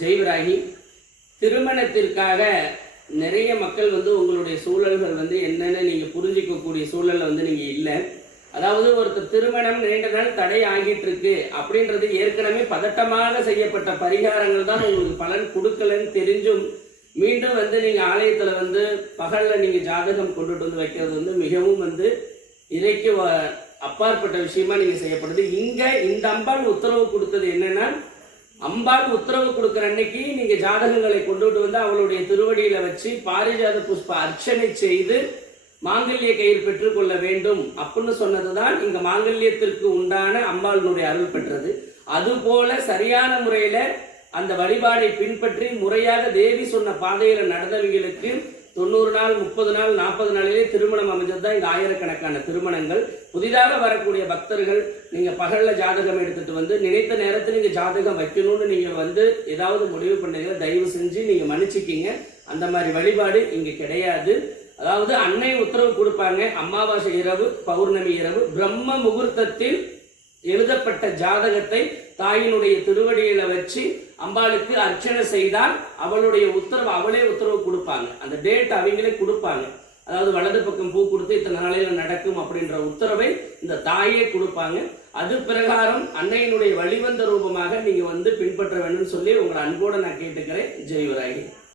ஜெய்வராகி, திருமணத்திற்காக நிறைய மக்கள் உங்களுடைய சூழல்கள் என்னென்னு நீங்கள் புரிஞ்சிக்கக்கூடிய சூழலில் நீங்கள் இல்லை. அதாவது ஒருத்தர் திருமணம் நீண்ட நாள் தடை ஆகிட்டு இருக்கு அப்படின்றது ஏற்கனவே பதட்டமாக செய்யப்பட்ட பரிகாரங்கள் தான் உங்களுக்கு பலன் கொடுக்கலன்னு தெரிஞ்சும் மீண்டும் நீங்க ஆலயத்துல பகல்ல நீங்க ஜாதகம் கொண்டுட்டு வைக்கிறது மிகவும் இறைக்கு அப்பாற்பட்ட விஷயமா நீங்க செய்யப்படுது. இங்க இந்த அம்பாள் உத்தரவு கொடுத்தது என்னன்னா, அம்பாள் உத்தரவு கொடுக்குற அன்னைக்கு நீங்க ஜாதகங்களை கொண்டுட்டு அவளுடைய திருவடியில வச்சு பாரிஜாத புஷ்ப அர்ச்சனை செய்து மாங்கல்ய கயிறு பெற்றுக்கொள்ள வேண்டும் அப்படின்னு சொன்னதுதான் இங்க மாங்கல்யத்திற்கு உண்டான அம்பாளினுடைய அருள் பெற்றது. அதுபோல சரியான முறையில அந்த வழிபாடை பின்பற்றி முறையாக தேவி சொன்ன பாதையில நடந்தவங்களுக்கு 90 நாள் 30 நாள் 40 நாளிலே திருமணம் அமைஞ்சதுதான் இங்க ஆயிரக்கணக்கான திருமணங்கள். புதிதாக வரக்கூடிய பக்தர்கள் நீங்க பகல்ல ஜாதகம் எடுத்துட்டு நினைத்த நேரத்தில் நீங்க ஜாதகம் வைக்கணும்னு நீங்க ஏதாவது முடிவு பண்ணீங்க, தயவு செஞ்சு நீங்க மன்னிச்சுக்கீங்க. அந்த மாதிரி வழிபாடு இங்க கிடையாது. அதாவது அன்னை உத்தரவு கொடுப்பாங்க, அமாவாசை இரவு பௌர்ணமி இரவு பிரம்ம முகூர்த்தத்தில் எழுதப்பட்ட ஜாதகத்தை தாயினுடைய திருவடியில வச்சு அம்பாளுக்கு அர்ச்சனை செய்தால் அவளுடைய உத்தரவு அவளே உத்தரவு கொடுப்பாங்க. அந்த டேட் அவங்களே கொடுப்பாங்க. அதாவது வலது பக்கம் பூ கொடுத்து இத்தனை நாளையில நடக்கும் அப்படின்ற உத்தரவை இந்த தாயே கொடுப்பாங்க. அது பிரகாரம் அன்னையினுடைய வழிவந்த ரூபமாக நீங்க பின்பற்ற வேண்டும் சொல்லி உங்களை அன்போட நான் கேட்டுக்கிறேன். ஜெய்வராகி.